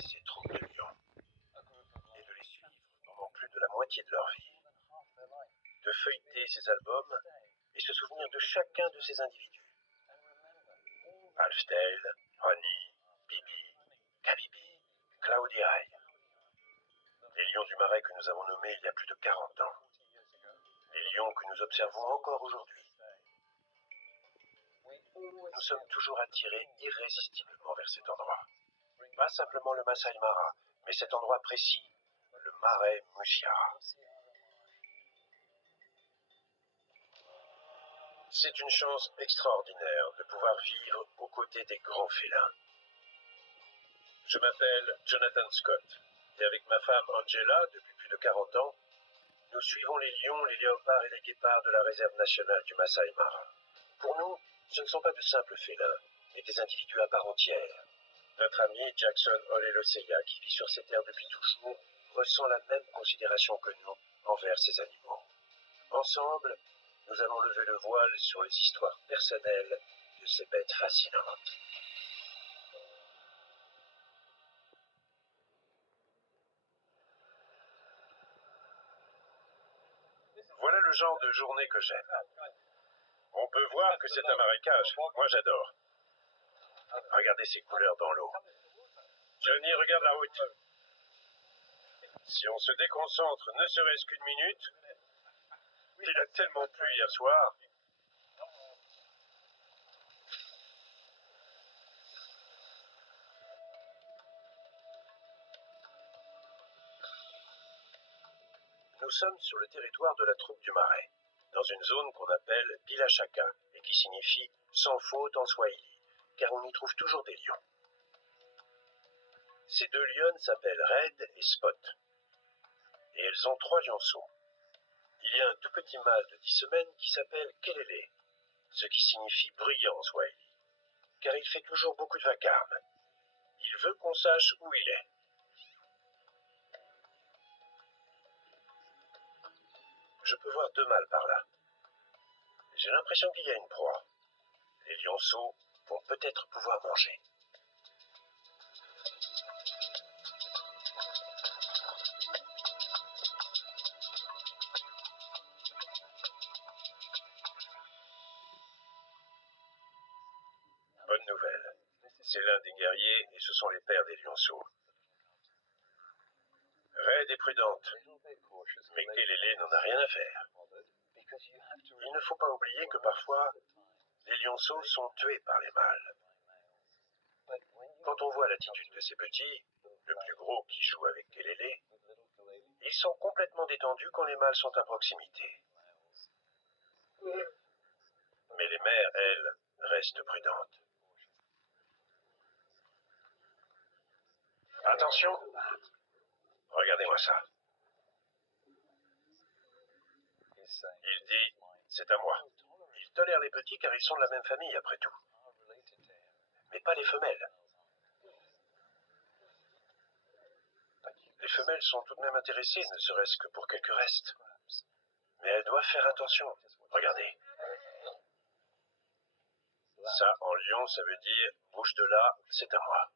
ces troupes de lions et de les suivre pendant plus de la moitié de leur vie, de feuilleter ces albums et se souvenir de chacun de ces individus. Halfdale, Ronnie, Bibi, Kabibi, Cloudy Eye. Les lions du Marais que nous avons nommés il y a plus de 40 ans. Les lions que nous observons encore aujourd'hui. Nous sommes toujours attirés irrésistiblement vers cet endroit. Pas simplement le Masai Mara, mais cet endroit précis, le Marais Mushiara. C'est une chance extraordinaire de pouvoir vivre aux côtés des grands félins. Je m'appelle Jonathan Scott, et avec ma femme Angela, depuis plus de 40 ans, nous suivons les lions, les léopards et les guépards de la réserve nationale du Masai Mara. Pour nous, ce ne sont pas de simples félins, mais des individus à part entière. Notre ami Jackson Oleleseya, qui vit sur ces terres depuis toujours, ressent la même considération que nous envers ces animaux. Ensemble, nous allons lever le voile sur les histoires personnelles de ces bêtes fascinantes. Voilà le genre de journée que j'aime. On peut voir que c'est un marécage. Moi, j'adore. Regardez ces couleurs dans l'eau. Johnny, regarde la route. Si on se déconcentre ne serait-ce qu'une minute, il a tellement plu hier soir. Nous sommes sur le territoire de la troupe du Marais, dans une zone qu'on appelle Bilashaka, et qui signifie sans faute en swahili, car on y trouve toujours des lions. Ces deux lionnes s'appellent Red et Spot, et elles ont 3 lionceaux. Il y a un tout petit mâle de 10 semaines qui s'appelle Kelele, ce qui signifie bruyant en swahili, car il fait toujours beaucoup de vacarme. Il veut qu'on sache où il est. Je peux voir 2 mâles par là. J'ai l'impression qu'il y a une proie. Les lionceaux vont peut-être pouvoir manger. Bonne nouvelle. C'est l'un des guerriers et ce sont les pères des lionceaux. Red est prudente, mais Kelele n'en a rien à faire. Il ne faut pas oublier que parfois, les lionceaux sont tués par les mâles. Quand on voit l'attitude de ces petits, le plus gros qui joue avec Kelele, ils sont complètement détendus quand les mâles sont à proximité. Mais les mères, elles, restent prudentes. Attention! Regardez-moi ça. Il dit, c'est à moi. Il tolère les petits car ils sont de la même famille après tout. Mais pas les femelles. Les femelles sont tout de même intéressées, ne serait-ce que pour quelques restes. Mais elles doivent faire attention. Regardez. Ça, en lion, ça veut dire, bouge de là, c'est à moi.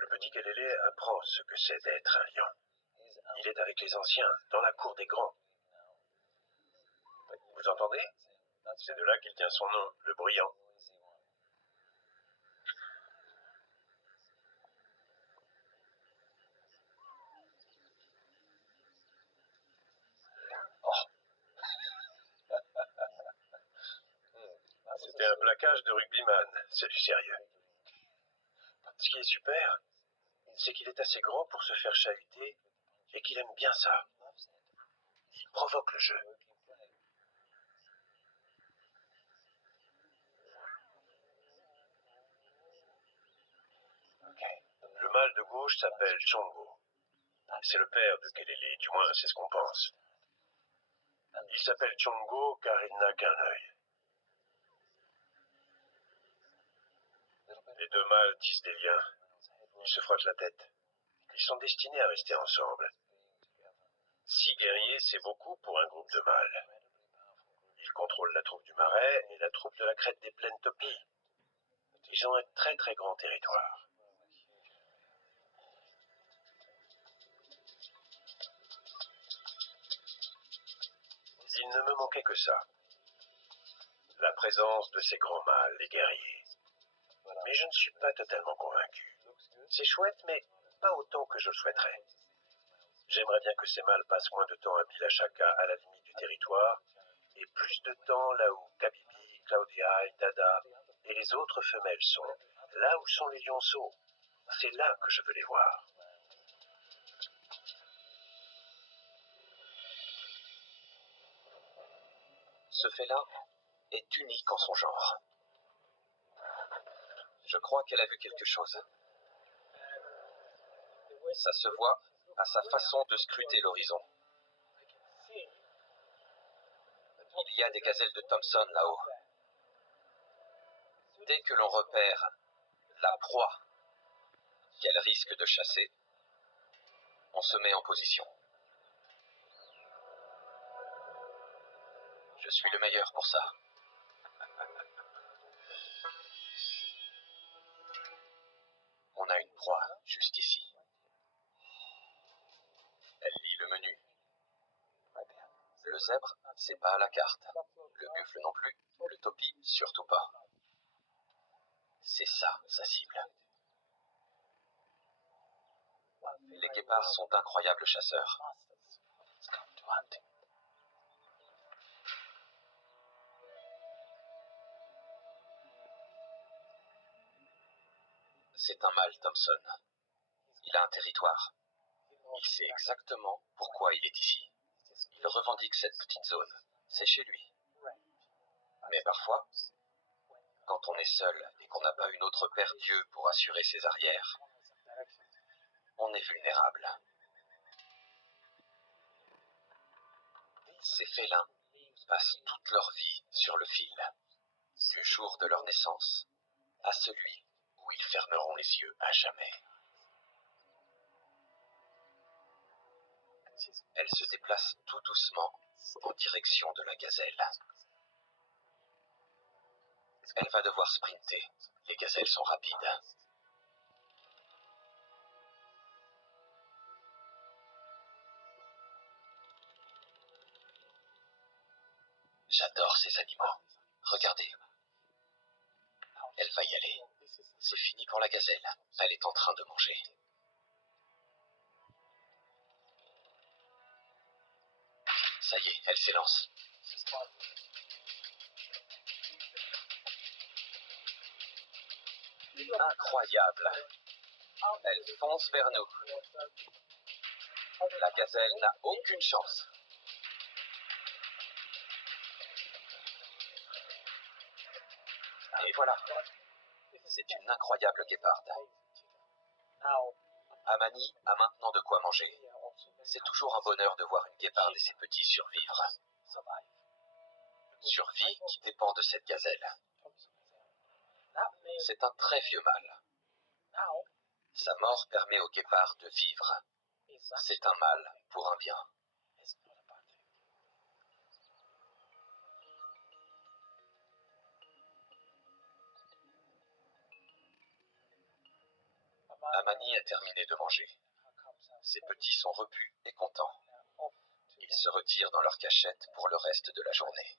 Le petit Kelele apprend ce que c'est d'être un lion. Il est avec les anciens, dans la cour des grands. Vous entendez? C'est de là qu'il tient son nom, le bruyant. C'était un plaquage de rugbyman, c'est du sérieux. Ce qui est super, c'est qu'il est assez grand pour se faire chahuter et qu'il aime bien ça. Il provoque le jeu. Le mâle de gauche s'appelle Chongo. C'est le père de Kelele, du moins c'est ce qu'on pense. Il s'appelle Chongo car il n'a qu'un œil. Les 2 mâles tissent des liens. Ils se frottent la tête. Ils sont destinés à rester ensemble. 6 guerriers, c'est beaucoup pour un groupe de mâles. Ils contrôlent la troupe du Marais et la troupe de la crête des plaines Topies. Ils ont un très très grand territoire. Il ne me manquait que ça. La présence de ces grands mâles, les guerriers. Mais je ne suis pas totalement convaincu. C'est chouette, mais pas autant que je le souhaiterais. J'aimerais bien que ces mâles passent moins de temps à Bilachaka, à la limite du territoire, et plus de temps là où Kabibi, Claudia et Dada et les autres femelles sont, là où sont les lionceaux. C'est là que je veux les voir. Ce félin est unique en son genre. Je crois qu'elle a vu quelque chose. Ça se voit à sa façon de scruter l'horizon. Il y a des gazelles de Thompson là-haut. Dès que l'on repère la proie qu'elle risque de chasser, on se met en position. Je suis le meilleur pour ça. On a une proie juste ici. Elle lit le menu. Le zèbre, c'est pas à la carte. Le buffle non plus. Le topi, surtout pas. C'est ça, sa cible. Les guépards sont d'incroyables chasseurs. C'est un mâle Thompson. Il a un territoire. Il sait exactement pourquoi il est ici. Il revendique cette petite zone. C'est chez lui. Mais parfois, quand on est seul et qu'on n'a pas une autre paire d'yeux pour assurer ses arrières, on est vulnérable. Ces félins passent toute leur vie sur le fil, du jour de leur naissance à celui où ils fermeront les yeux à jamais. Elle se déplace tout doucement en direction de la gazelle. Elle va devoir sprinter. Les gazelles sont rapides. J'adore ces animaux. Regardez. Elle va y aller. C'est fini pour la gazelle. Elle est en train de manger. Ça y est, elle s'élance. Incroyable. Elle fonce vers nous. La gazelle n'a aucune chance. Et voilà. C'est une incroyable guéparde. Amani a maintenant de quoi manger. C'est toujours un bonheur de voir une guéparde et ses petits survivre. Survie qui dépend de cette gazelle. C'est un très vieux mâle. Sa mort permet au guépard de vivre. C'est un mal pour un bien. Amani a terminé de manger. Ses petits sont repus et contents. Ils se retirent dans leur cachette pour le reste de la journée.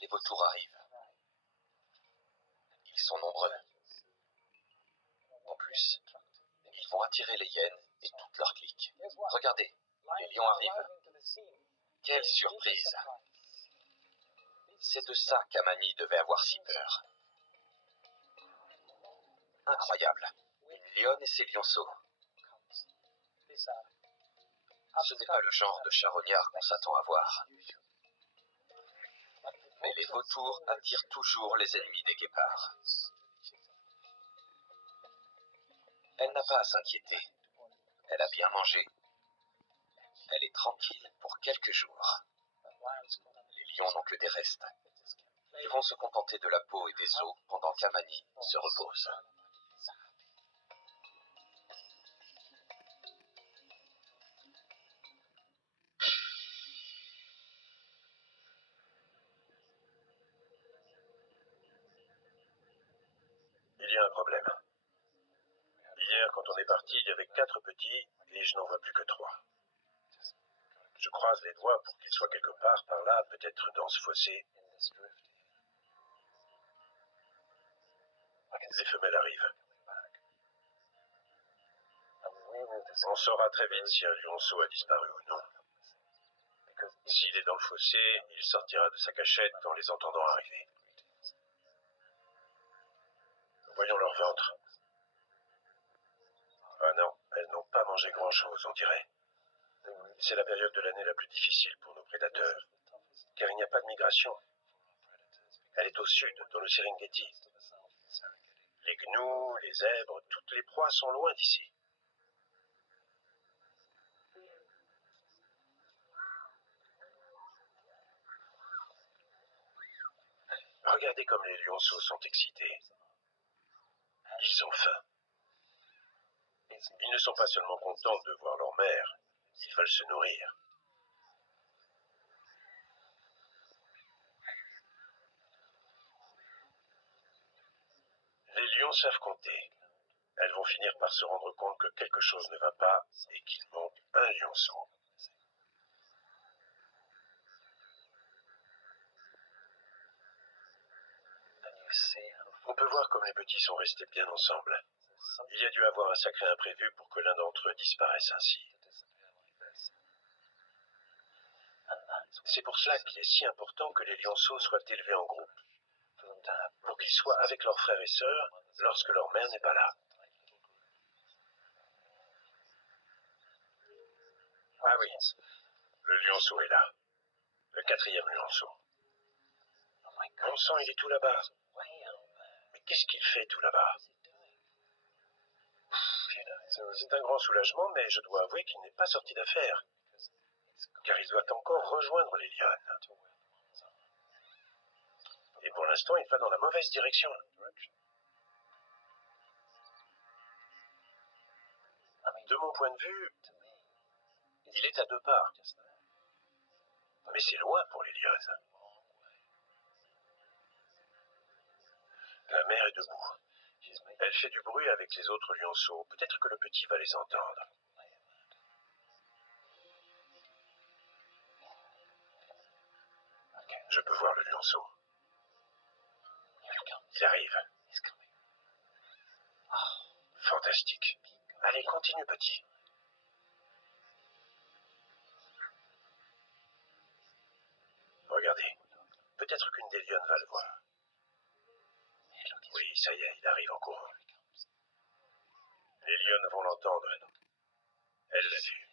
Les vautours arrivent. Ils sont nombreux. En plus, ils vont attirer les hyènes et toute leur clique. Regardez, les lions arrivent. Quelle surprise! C'est de ça qu'Amani devait avoir si peur. Incroyable. Une lionne et ses lionceaux. Ce n'est pas le genre de charognard qu'on s'attend à voir. Mais les vautours attirent toujours les ennemis des guépards. Elle n'a pas à s'inquiéter. Elle a bien mangé. Elle est tranquille pour quelques jours. Les lions n'ont que des restes. Ils vont se contenter de la peau et des os pendant qu'Amani se repose. a un problème. Hier, quand on est parti, il y avait 4 petits et je n'en vois plus que 3. Je croise les doigts pour qu'ils soient quelque part par là, peut-être dans ce fossé. Les femelles arrivent. On saura très vite si un lionceau a disparu ou non. S'il est dans le fossé, il sortira de sa cachette en les entendant arriver. Voyons leur ventre. Ah non, elles n'ont pas mangé grand-chose, on dirait. C'est la période de l'année la plus difficile pour nos prédateurs, car il n'y a pas de migration. Elle est au sud, dans le Serengeti. Les gnous, les zèbres, toutes les proies sont loin d'ici. Regardez comme les lionceaux sont excités. Ils ont faim. Ils ne sont pas seulement contents de voir leur mère, ils veulent se nourrir. Les lions savent compter. Elles vont finir par se rendre compte que quelque chose ne va pas et qu'il manque un lionceau. On peut voir comme les petits sont restés bien ensemble. Il y a dû avoir un sacré imprévu pour que l'un d'entre eux disparaisse ainsi. C'est pour cela qu'il est si important que les lionceaux soient élevés en groupe, pour qu'ils soient avec leurs frères et sœurs lorsque leur mère n'est pas là. Ah oui, le lionceau est là, le 4e lionceau. Bon sang, il est tout là-bas. Mais qu'est-ce qu'il fait tout là-bas? C'est un grand soulagement, mais je dois avouer qu'il n'est pas sorti d'affaire, car il doit encore rejoindre les lionnes. Et pour l'instant, il va dans la mauvaise direction. De mon point de vue, il est à 2 pas. Mais c'est loin pour les lionnes. La mère est debout. Elle fait du bruit avec les autres lionceaux. Peut-être que le petit va les entendre. Je peux voir le lionceau. Il arrive. Fantastique. Allez, continue, petit. Regardez. Peut-être qu'une des lionnes va le voir. Oui, ça y est, il arrive en courant. Les lionnes vont l'entendre. Elle l'a vu.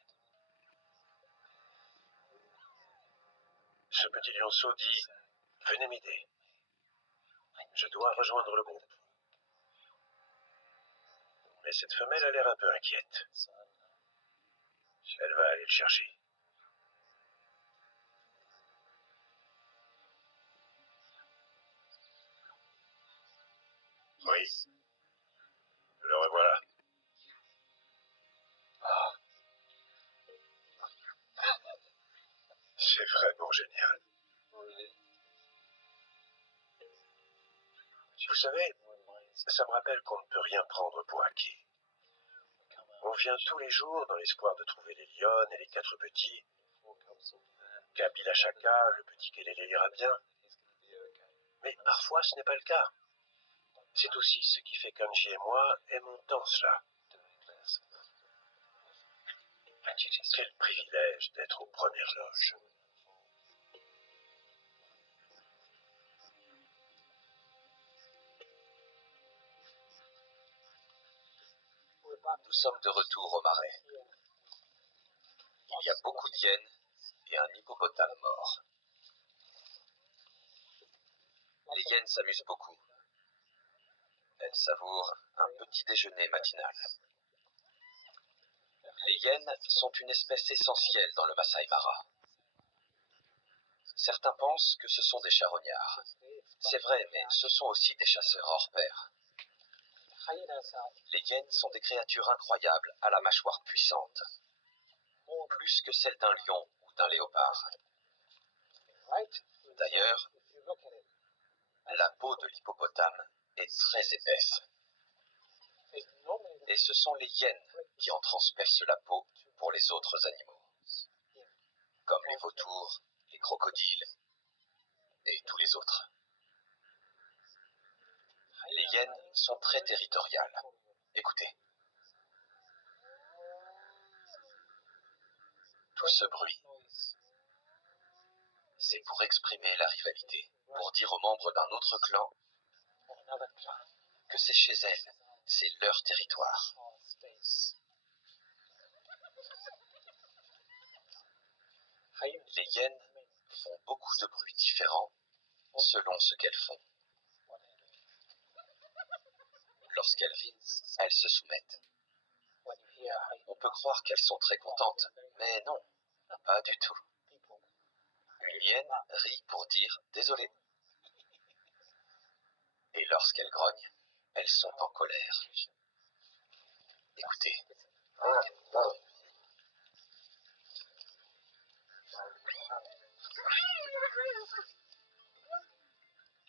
Ce petit lionceau dit « Venez m'aider. Je dois rejoindre le groupe. » Mais cette femelle a l'air un peu inquiète. Elle va aller le chercher. Oui. Le revoilà. C'est vraiment génial. Vous savez, ça me rappelle qu'on ne peut rien prendre pour acquis. On vient tous les jours dans l'espoir de trouver les lionnes et les 4 petits. Kabila Chaka, le petit Kelele ira bien. Mais parfois ce n'est pas le cas. C'est aussi ce qui fait qu'Angie et moi aimons tant cela. Quel privilège d'être aux premières loges. Nous sommes de retour au marais. Il y a beaucoup de hyènes et un hippopotame mort. Les hyènes s'amusent beaucoup. Elles savourent un petit déjeuner matinal. Les hyènes sont une espèce essentielle dans le Masai Mara. Certains pensent que ce sont des charognards. C'est vrai, mais ce sont aussi des chasseurs hors pair. Les hyènes sont des créatures incroyables à la mâchoire puissante, plus que celle d'un lion ou d'un léopard. D'ailleurs, la peau de l'hippopotame est très épaisse. Et ce sont les hyènes qui en transpercent la peau pour les autres animaux, comme les vautours, les crocodiles et tous les autres. Les hyènes sont très territoriales. Écoutez. Tout ce bruit, c'est pour exprimer la rivalité, pour dire aux membres d'un autre clan que c'est chez elles, c'est leur territoire. Les hyènes font beaucoup de bruits différents selon ce qu'elles font. Lorsqu'elles rient, elles se soumettent. On peut croire qu'elles sont très contentes, mais non, pas du tout. Une hyène rit pour dire « désolé ». Et lorsqu'elles grognent, elles sont en colère. Écoutez.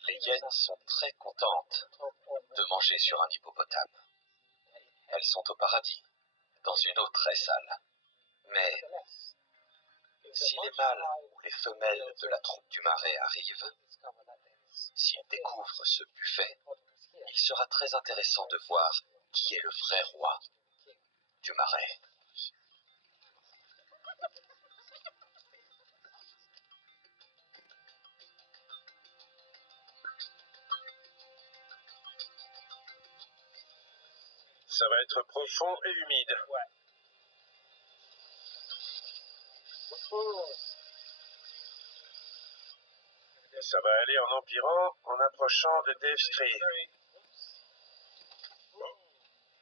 Les hyènes sont très contentes de manger sur un hippopotame. Elles sont au paradis, dans une eau très sale. Mais si les mâles ou les femelles de la troupe du Marais arrivent, s'ils découvrent ce buffet, il sera très intéressant de voir qui est le vrai roi du Marais. Ça va être profond et humide. Ça va aller en empirant en approchant de Dave Street. Bon,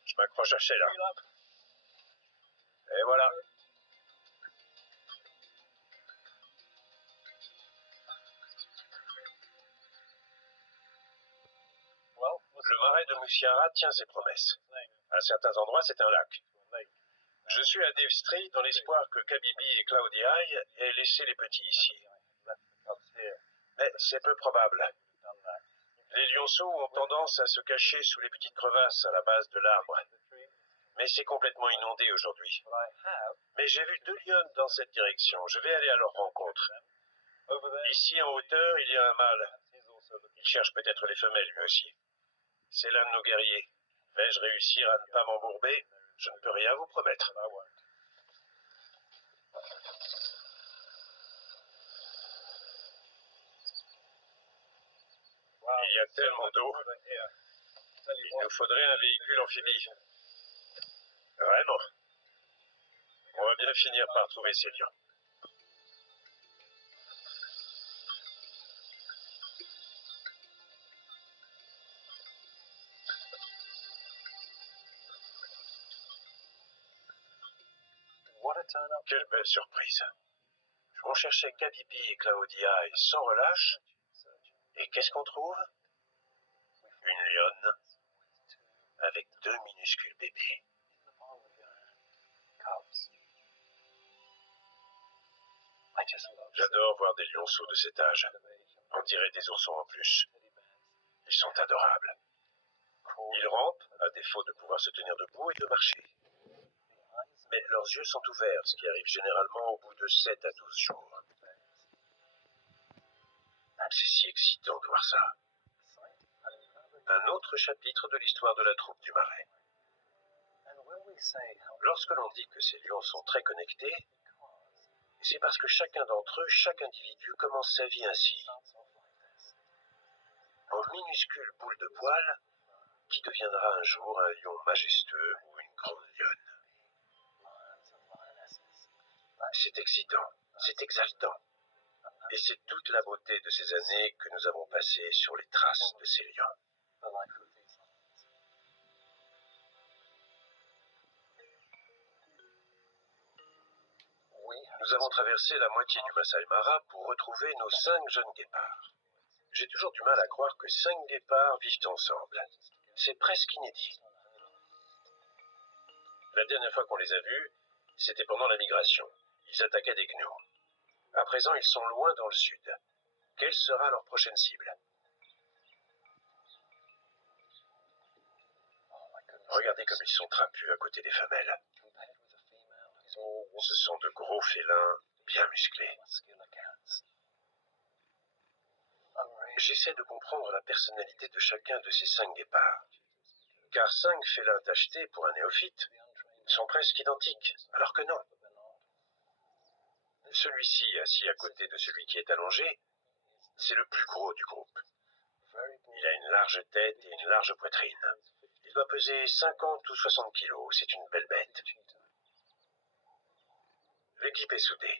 je m'accroche à Sheila. Et voilà. Le marais de Musiara tient ses promesses. À certains endroits, c'est un lac. Je suis à Dave Street dans l'espoir que Kabibi et Claudiaï aient laissé les petits ici. Mais c'est peu probable. Les lionceaux ont tendance à se cacher sous les petites crevasses à la base de l'arbre. Mais c'est complètement inondé aujourd'hui. Mais j'ai vu 2 lionnes dans cette direction. Je vais aller à leur rencontre. Ici, en hauteur, il y a un mâle. Il cherche peut-être les femelles, lui aussi. C'est l'un de nos guerriers. Vais-je réussir à ne pas m'embourber? Je ne peux rien vous promettre. Il y a tellement d'eau. Il nous faudrait un véhicule amphibie. Vraiment. On va bien finir par trouver ces lions. Quelle belle surprise. On cherchait Kabibi et Claudia et sans relâche. Et qu'est-ce qu'on trouve? Une lionne avec 2 minuscules bébés. J'adore voir des lionceaux de cet âge. On dirait des oursons en plus. Ils sont adorables. Ils rampent, à défaut de pouvoir se tenir debout et de marcher. Mais leurs yeux sont ouverts, ce qui arrive généralement au bout de 7 à 12 jours. C'est si excitant de voir ça. Un autre chapitre de l'histoire de la troupe du Marais. Lorsque l'on dit que ces lions sont très connectés, c'est parce que chacun d'entre eux, chaque individu, commence sa vie ainsi. En minuscule boule de poil, qui deviendra un jour un lion majestueux ou une grande lionne. C'est excitant, c'est exaltant. Et c'est toute la beauté de ces années que nous avons passées sur les traces de ces lions. Nous avons traversé la moitié du Masai Mara pour retrouver nos 5 jeunes guépards. J'ai toujours du mal à croire que 5 guépards vivent ensemble. C'est presque inédit. La dernière fois qu'on les a vus, c'était pendant la migration. Ils attaquaient des gnous. À présent, ils sont loin dans le sud. Quelle sera leur prochaine cible? Regardez comme ils sont trapus à côté des femelles. Ce sont de gros félins bien musclés. J'essaie de comprendre la personnalité de chacun de ces 5 guépards. Car 5 félins tachetés pour un néophyte sont presque identiques, alors que non. Celui-ci, assis à côté de celui qui est allongé, c'est le plus gros du groupe. Il a une large tête et une large poitrine. Il doit peser 50 ou 60 kilos, c'est une belle bête. L'équipe est soudée,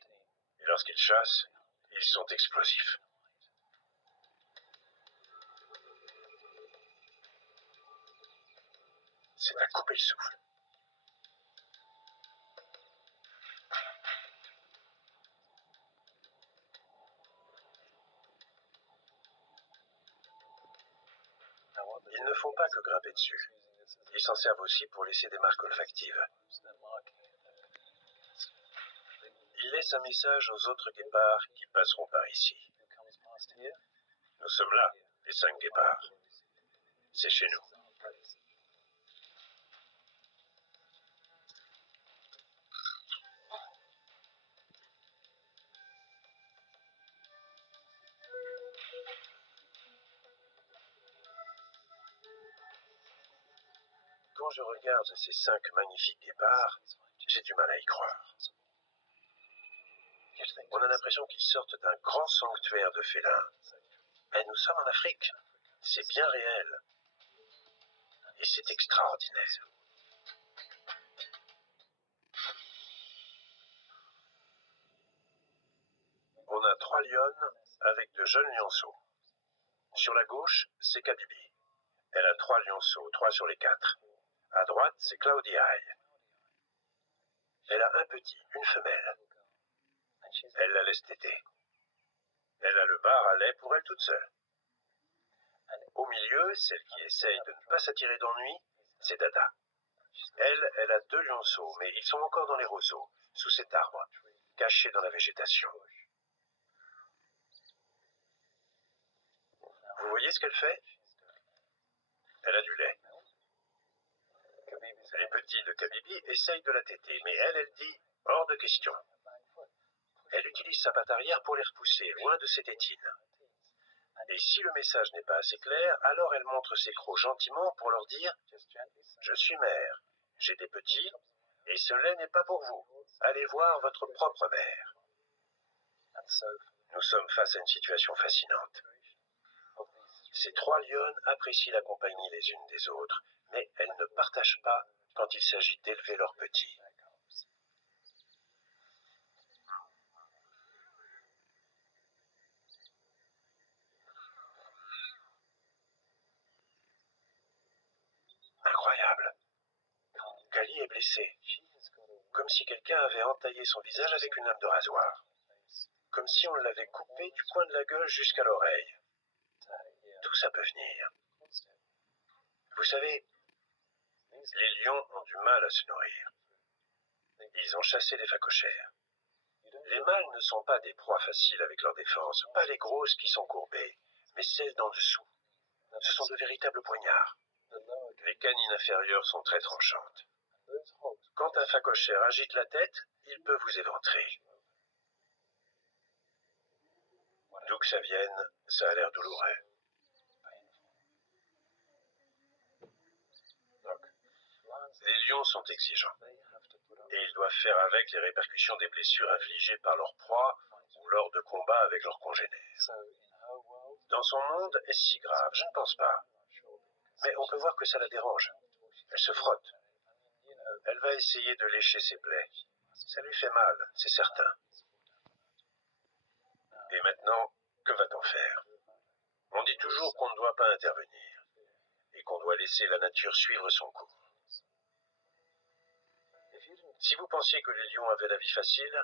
et lorsqu'ils chassent, ils sont explosifs. C'est à couper le souffle. Ils ne font pas que grimper dessus. Ils s'en servent aussi pour laisser des marques olfactives. Ils laissent un message aux autres guépards qui passeront par ici. Nous sommes là, les 5 guépards. C'est chez nous. Quand je regarde ces 5 magnifiques guépards, j'ai du mal à y croire. On a l'impression qu'ils sortent d'un grand sanctuaire de félins. Mais nous sommes en Afrique. C'est bien réel. Et c'est extraordinaire. On a 3 lionnes avec de jeunes lionceaux. Sur la gauche, c'est Kabibi. Elle a 3 lionceaux, 3 sur les 4. À droite, c'est Cloudy Eye. Elle a un petit, une femelle. Elle la laisse téter. Elle a le bar à lait pour elle toute seule. Au milieu, celle qui essaye de ne pas s'attirer d'ennui, c'est Dada. Elle a 2 lionceaux, mais ils sont encore dans les roseaux, sous cet arbre, cachés dans la végétation. Vous voyez ce qu'elle fait? Elle a du lait. Les petits de Kabibi essayent de la téter, mais elle dit « hors de question ». Elle utilise sa patte arrière pour les repousser, loin de ses tétines. Et si le message n'est pas assez clair, alors elle montre ses crocs gentiment pour leur dire « Je suis mère, j'ai des petits, et ce lait n'est pas pour vous. Allez voir votre propre mère. » Nous sommes face à une situation fascinante. Ces 3 lionnes apprécient la compagnie les unes des autres, mais elles ne partagent pas quand il s'agit d'élever leurs petits. Incroyable. Kali est blessée, comme si quelqu'un avait entaillé son visage avec une lame de rasoir, comme si on l'avait coupé du coin de la gueule jusqu'à l'oreille. D'où ça peut venir? Vous savez, les lions ont du mal à se nourrir. Ils ont chassé les phacochères. Les mâles ne sont pas des proies faciles avec leur défense, pas les grosses qui sont courbées, mais celles d'en dessous. Ce sont de véritables poignards. Les canines inférieures sont très tranchantes. Quand un phacochère agite la tête, il peut vous éventrer. D'où que ça vienne, ça a l'air douloureux. Les lions sont exigeants, et ils doivent faire avec les répercussions des blessures infligées par leur proie ou lors de combats avec leurs congénères. Dans son monde, est-ce si grave? Je ne pense pas. Mais on peut voir que ça la dérange. Elle se frotte. Elle va essayer de lécher ses plaies. Ça lui fait mal, c'est certain. Et maintenant, que va-t-on faire? On dit toujours qu'on ne doit pas intervenir, et qu'on doit laisser la nature suivre son cours. Si vous pensiez que les lions avaient la vie facile,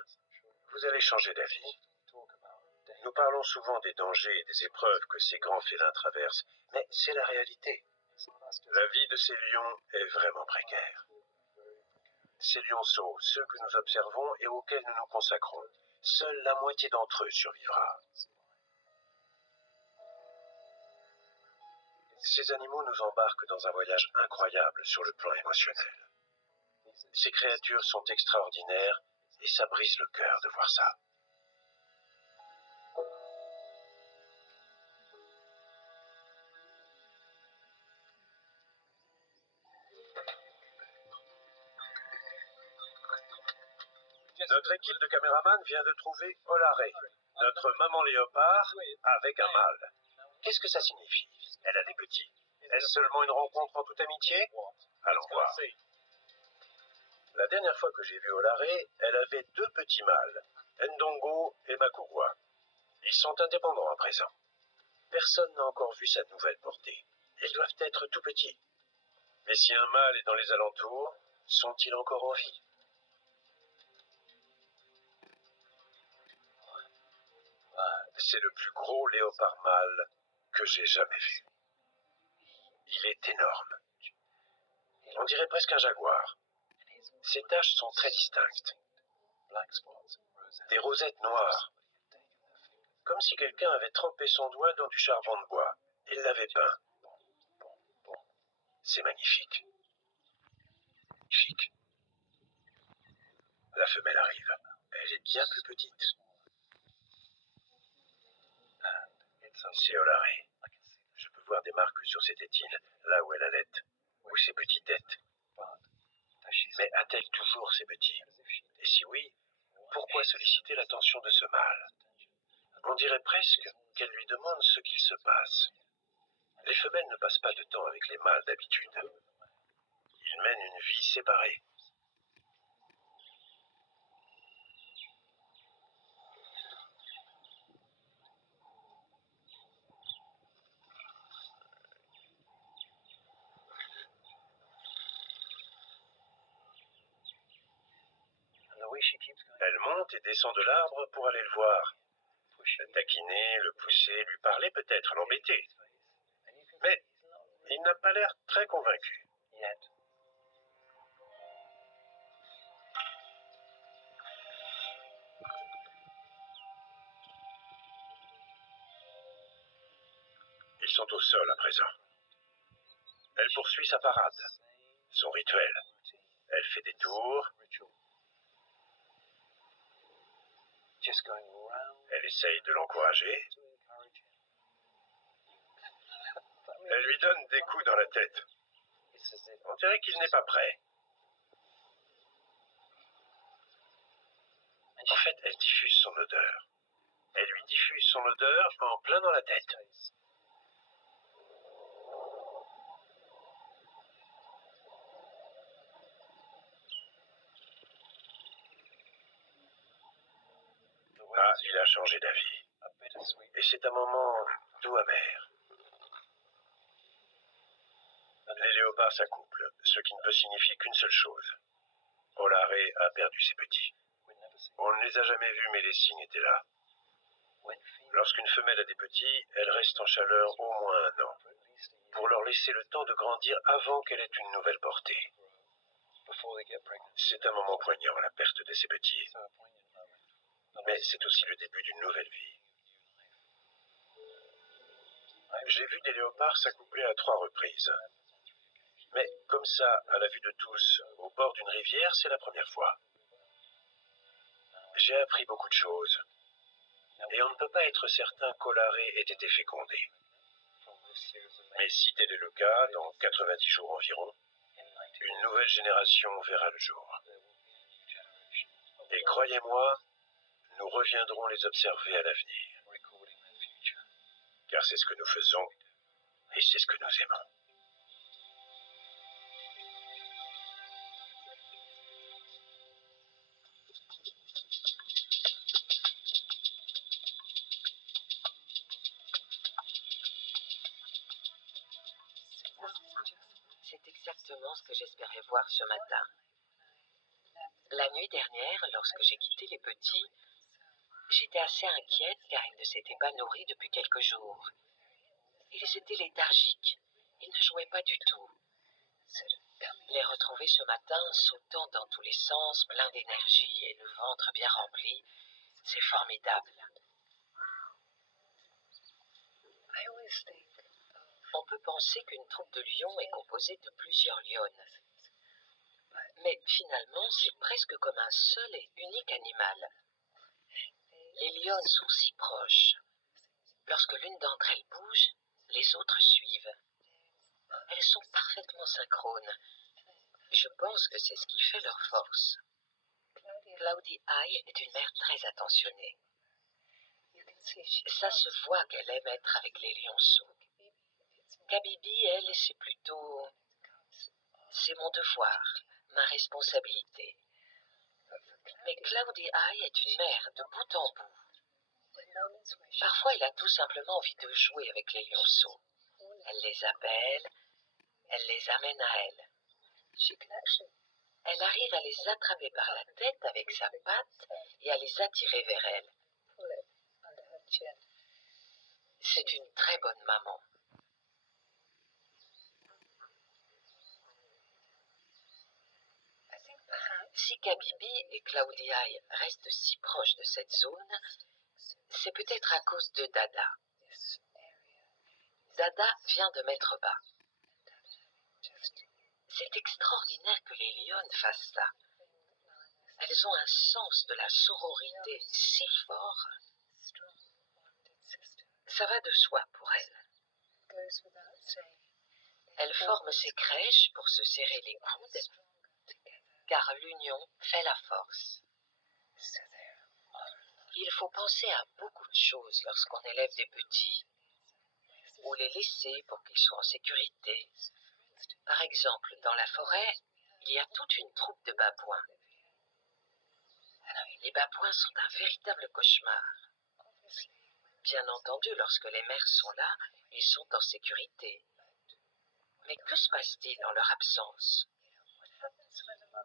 vous allez changer d'avis. Nous parlons souvent des dangers et des épreuves que ces grands félins traversent, mais c'est la réalité. La vie de ces lions est vraiment précaire. Ces lionceaux, ceux que nous observons et auxquels nous nous consacrons, seule la moitié d'entre eux survivra. Ces animaux nous embarquent dans un voyage incroyable sur le plan émotionnel. Ces créatures sont extraordinaires et ça brise le cœur de voir ça. Notre équipe de caméramans vient de trouver Olaré, notre maman léopard avec un mâle. Qu'est-ce que ça signifie? Elle a des petits. Est-ce seulement une rencontre en toute amitié? Allons voir. La dernière fois que j'ai vu Olaré, elle avait 2 petits mâles, Ndongo et Makugwa. Ils sont indépendants à présent. Personne n'a encore vu sa nouvelle portée. Ils doivent être tout petits. Mais si un mâle est dans les alentours, sont-ils encore en vie? C'est le plus gros léopard mâle que j'ai jamais vu. Il est énorme. On dirait presque un jaguar. Ses taches sont très distinctes. Des rosettes noires. Comme si quelqu'un avait trempé son doigt dans du charbon de bois. Il l'avait peint. C'est magnifique. Magnifique. La femelle arrive. Elle est bien plus petite. C'est Olaré. Je peux voir des marques sur ses tétines, là où elle allait, ou ses petites têtes. Mais a-t-elle toujours ses petits? Et si oui, pourquoi solliciter l'attention de ce mâle? On dirait presque qu'elle lui demande ce qu'il se passe. Les femelles ne passent pas de temps avec les mâles d'habitude. Ils mènent une vie séparée. Elle monte et descend de l'arbre pour aller le voir. Le taquiner, le pousser, lui parler peut-être, l'embêter. Mais il n'a pas l'air très convaincu. Ils sont au sol à présent. Elle poursuit sa parade, son rituel. Elle fait des tours. Elle essaye de l'encourager. Elle lui donne des coups dans la tête. On dirait qu'il n'est pas prêt. En fait, elle diffuse son odeur. Elle lui diffuse son odeur en plein dans la tête. Ah, il a changé d'avis. Et c'est un moment doux amer. Les léopards s'accouplent, ce qui ne peut signifier qu'une seule chose. Olaré a perdu ses petits. On ne les a jamais vus, mais les signes étaient là. Lorsqu'une femelle a des petits, elle reste en chaleur au moins 1 an, pour leur laisser le temps de grandir avant qu'elle ait une nouvelle portée. C'est un moment poignant, la perte de ses petits. Mais c'est aussi le début d'une nouvelle vie. J'ai vu des léopards s'accoupler à 3 reprises. Mais comme ça, à la vue de tous, au bord d'une rivière, c'est la première fois. J'ai appris beaucoup de choses. Et on ne peut pas être certain qu'Olaré ait été fécondé. Mais si tel est le cas, dans 90 jours environ, une nouvelle génération verra le jour. Et croyez-moi, nous reviendrons les observer à l'avenir. Car c'est ce que nous faisons et c'est ce que nous aimons. C'est exactement ce que j'espérais voir ce matin. La nuit dernière, lorsque j'ai quitté les petits, j'étais assez inquiète car ils ne s'étaient pas nourris depuis quelques jours. Ils étaient léthargiques, ils ne jouaient pas du tout. Les retrouver ce matin, sautant dans tous les sens, pleins d'énergie et le ventre bien rempli, c'est formidable. On peut penser qu'une troupe de lions est composée de plusieurs lionnes. Mais finalement, c'est presque comme un seul et unique animal. Les lionnes sont si proches. Lorsque l'une d'entre elles bouge, les autres suivent. Elles sont parfaitement synchrones. Je pense que c'est ce qui fait leur force. Cloudy Eye est une mère très attentionnée. Ça se voit qu'elle aime être avec les lionceaux. Kabibi, elle, c'est plutôt... C'est mon devoir, ma responsabilité. Mais Cloudy Eye est une mère de bout en bout. Parfois, elle a tout simplement envie de jouer avec les lionceaux. Elle les appelle, elle les amène à elle. Elle arrive à les attraper par la tête avec sa patte et à les attirer vers elle. C'est une très bonne maman. Si Kabibi et Cloudy Eye restent si proches de cette zone, c'est peut-être à cause de Dada. Dada vient de mettre bas. C'est extraordinaire que les lionnes fassent ça. Elles ont un sens de la sororité si fort. Ça va de soi pour elles. Elles forment ces crèches pour se serrer les coudes, car l'union fait la force. Il faut penser à beaucoup de choses lorsqu'on élève des petits, ou les laisser pour qu'ils soient en sécurité. Par exemple, dans la forêt, il y a toute une troupe de babouins. Les babouins sont un véritable cauchemar. Bien entendu, lorsque les mères sont là, ils sont en sécurité. Mais que se passe-t-il dans leur absence?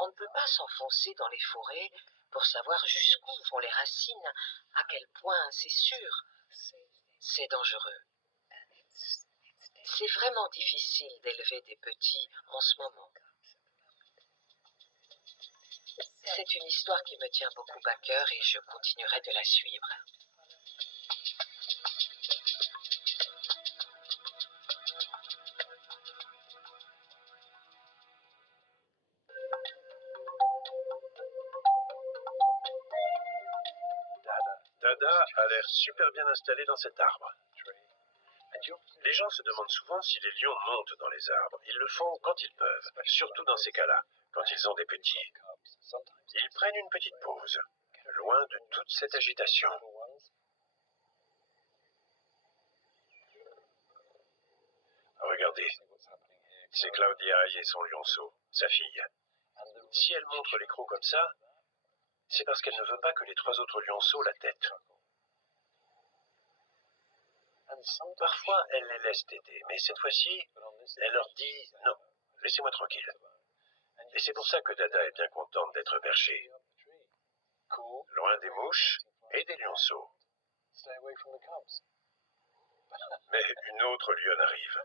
On ne peut pas s'enfoncer dans les forêts pour savoir jusqu'où vont les racines, à quel point c'est sûr. C'est dangereux. C'est vraiment difficile d'élever des petits en ce moment. C'est une histoire qui me tient beaucoup à cœur et je continuerai de la suivre. Dada a l'air super bien installé dans cet arbre. Les gens se demandent souvent si les lions montent dans les arbres. Ils le font quand ils peuvent, surtout dans ces cas-là, quand ils ont des petits. Ils prennent une petite pause, loin de toute cette agitation. Regardez, c'est Cloudy Eye et son lionceau, sa fille. Si elle montre les crocs comme ça, c'est parce qu'elle ne veut pas que les trois autres lionceaux la têtent. Parfois, elle les laisse téter, mais cette fois-ci, elle leur dit « Non, laissez-moi tranquille ». Et c'est pour ça que Dada est bien contente d'être perchée, loin des mouches et des lionceaux. Mais une autre lionne arrive.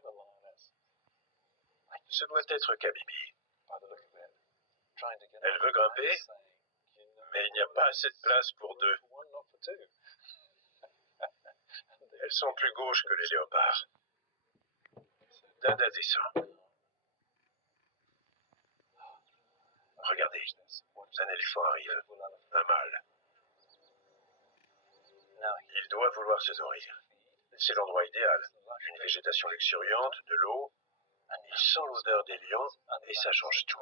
Ce doit être Kabibi. Elle veut grimper, mais il n'y a pas assez de place pour deux. Elles sont plus gauches que les léopards. Dada descend. Regardez, un éléphant arrive, un mâle. Il doit vouloir se nourrir. C'est l'endroit idéal. Une végétation luxuriante, de l'eau. Il sent l'odeur des lions et ça change tout.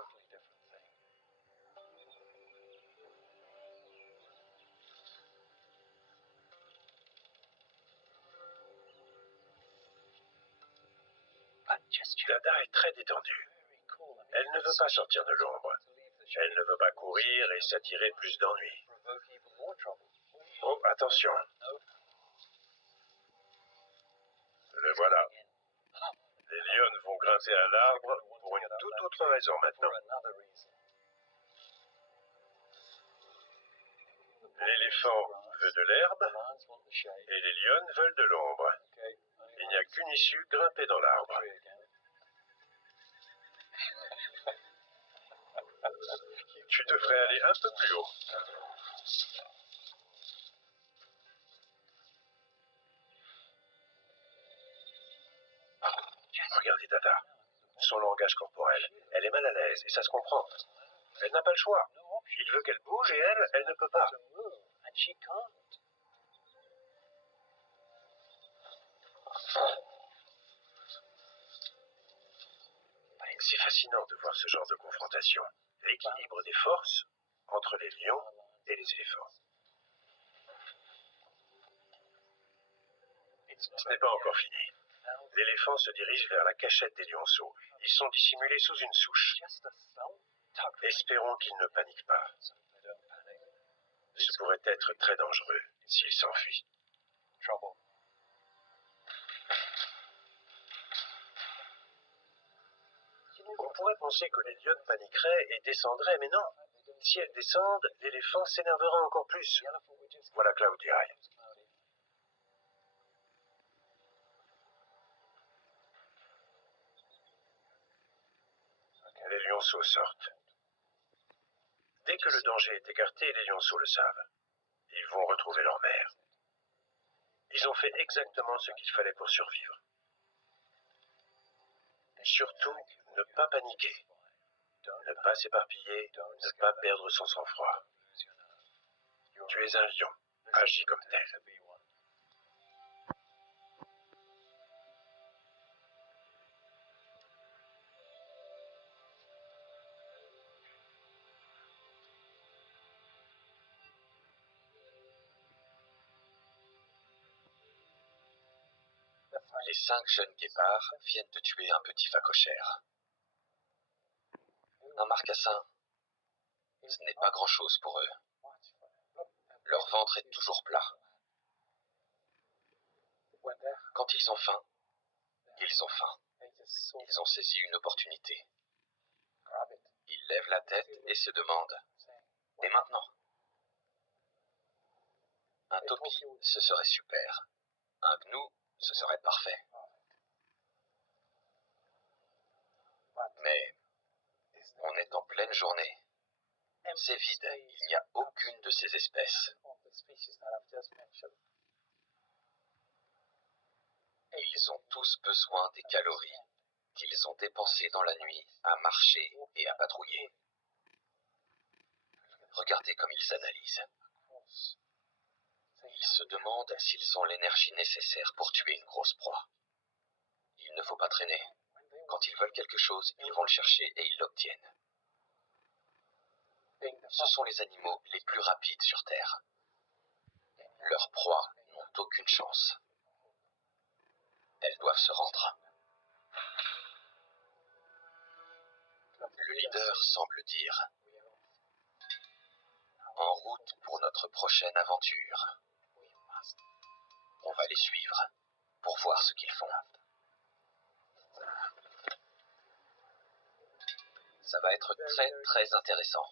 Dada est très détendue. Elle ne veut pas sortir de l'ombre. Elle ne veut pas courir et s'attirer plus d'ennuis. Oh, attention. Le voilà. Les lionnes vont grimper à l'arbre pour une toute autre raison maintenant. L'éléphant veut de l'herbe et les lionnes veulent de l'ombre. Il n'y a qu'une issue, grimper dans l'arbre. Tu devrais aller un peu plus haut. Dada. Son langage corporel. Elle est mal à l'aise et ça se comprend. Elle n'a pas le choix. Il veut qu'elle bouge et elle ne peut pas. C'est fascinant de voir ce genre de confrontation. L'équilibre des forces entre les lions et les éléphants. Ce n'est pas encore fini. L'éléphant se dirige vers la cachette des lionceaux. Ils sont dissimulés sous une souche. Espérons qu'ils ne paniquent pas. Ce pourrait être très dangereux s'ils s'enfuient. On pourrait penser que les lionnes paniqueraient et descendraient, mais non. Si elles descendent, l'éléphant s'énervera encore plus. Voilà Claudia. Les lionceaux sortent. Dès que le danger est écarté, les lionceaux le savent. Ils vont retrouver leur mère. Ils ont fait exactement ce qu'il fallait pour survivre. Surtout, ne pas paniquer, ne pas s'éparpiller, ne pas perdre son sang-froid. Tu es un lion, agis comme tel. Les 5 jeunes guépards viennent de tuer un petit phacochère. Un marcassin, ce n'est pas grand-chose pour eux. Leur ventre est toujours plat. Quand ils ont faim, ils ont faim. Ils ont saisi une opportunité. Ils lèvent la tête et se demandent « Et maintenant ?» Un topi, ce serait super. Un gnou, ce serait parfait. Mais on est en pleine journée. C'est vide, il n'y a aucune de ces espèces. Ils ont tous besoin des calories qu'ils ont dépensées dans la nuit à marcher et à patrouiller. Regardez comme ils analysent. Ils se demandent s'ils ont l'énergie nécessaire pour tuer une grosse proie. Il ne faut pas traîner. Quand ils veulent quelque chose, ils vont le chercher et ils l'obtiennent. Ce sont les animaux les plus rapides sur Terre. Leurs proies n'ont aucune chance. Elles doivent se rendre. Le leader semble dire « En route pour notre prochaine aventure. On va les suivre pour voir ce qu'ils font. » Ça va être très très intéressant.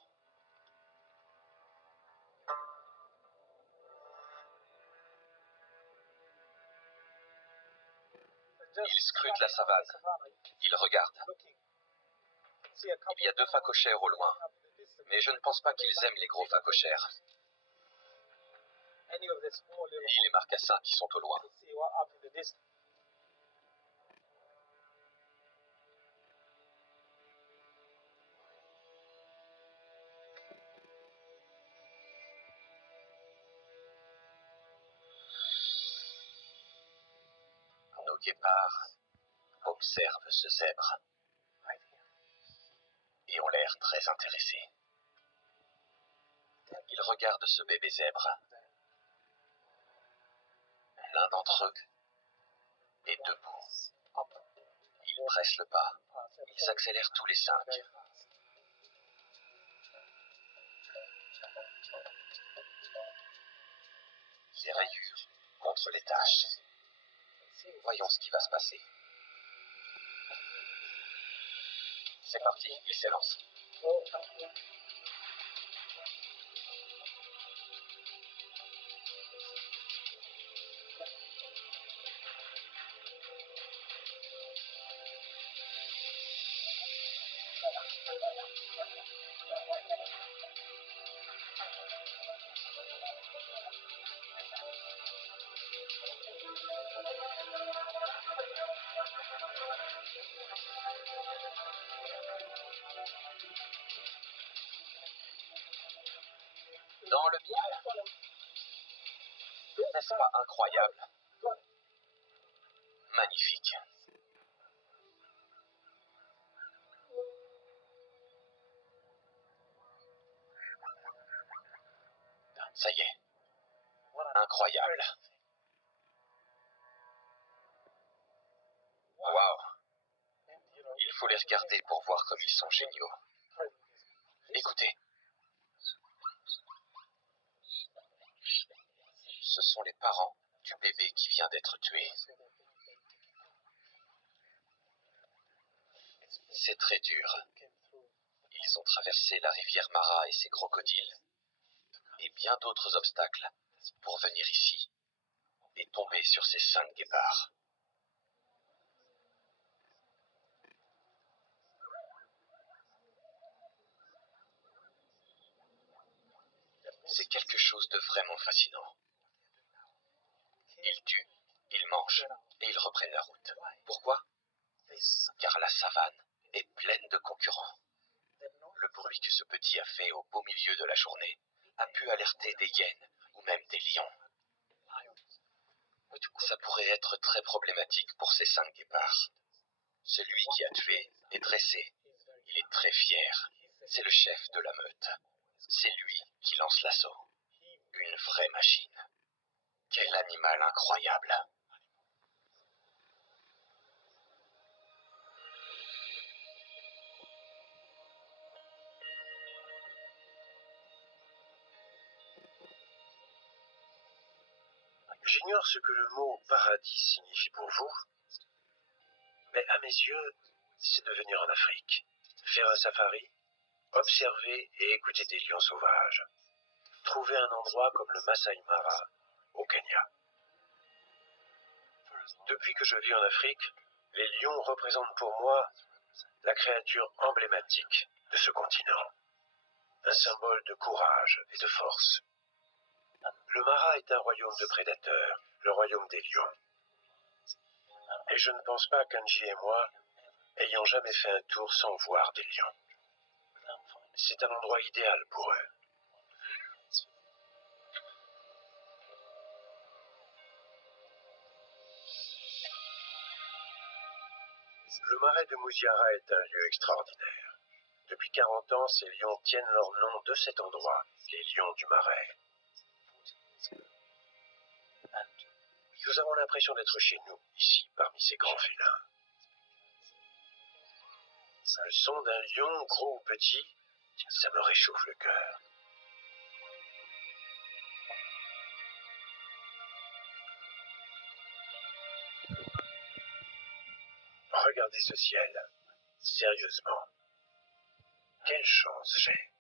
Ils scrutent la savane. Ils regardent. Il y a 2 phacochères au loin, mais je ne pense pas qu'ils aiment les gros phacochères. Ni les marcassins qui sont au loin. Nos guépards observent ce zèbre et ont l'air très intéressés. Ils regardent ce bébé zèbre. L'un d'entre eux est debout. Ils pressent le pas. Ils s'accélèrent tous les 5. Les rayures contre les taches. Voyons ce qui va se passer. C'est parti, ils s'élancent. dans le mille. N'est-ce pas incroyable? Magnifique. Ça y est, incroyable. Waouh, il faut les regarder pour voir comme ils sont géniaux. Écoutez. Ce sont les parents du bébé qui vient d'être tué. C'est très dur. Ils ont traversé la rivière Mara et ses crocodiles, et bien d'autres obstacles, pour venir ici et tomber sur ces 5 guépards. C'est quelque chose de vraiment fascinant. Ils tuent, ils mangent, et ils reprennent la route. Pourquoi? Car la savane est pleine de concurrents. Le bruit que ce petit a fait au beau milieu de la journée a pu alerter des hyènes ou même des lions. Ça pourrait être très problématique pour ces 5 guépards. Celui qui a tué est dressé. Il est très fier. C'est le chef de la meute. C'est lui qui lance l'assaut. Une vraie machine. Quel animal incroyable! J'ignore ce que le mot paradis signifie pour vous, mais à mes yeux, c'est de venir en Afrique, faire un safari, observer et écouter des lions sauvages, trouver un endroit comme le Masai Mara au Kenya. Depuis que je vis en Afrique, les lions représentent pour moi la créature emblématique de ce continent, un symbole de courage et de force. Le Mara est un royaume de prédateurs, le royaume des lions. Et je ne pense pas qu'Angie et moi ayant jamais fait un tour sans voir des lions. C'est un endroit idéal pour eux. Le marais de Mouziara est un lieu extraordinaire. Depuis 40 ans, ces lions tiennent leur nom de cet endroit, les lions du marais. Nous avons l'impression d'être chez nous, ici, parmi ces grands félins. Le son d'un lion, gros ou petit, ça me réchauffe le cœur. Regardez ce ciel. Sérieusement. Quelle chance j'ai.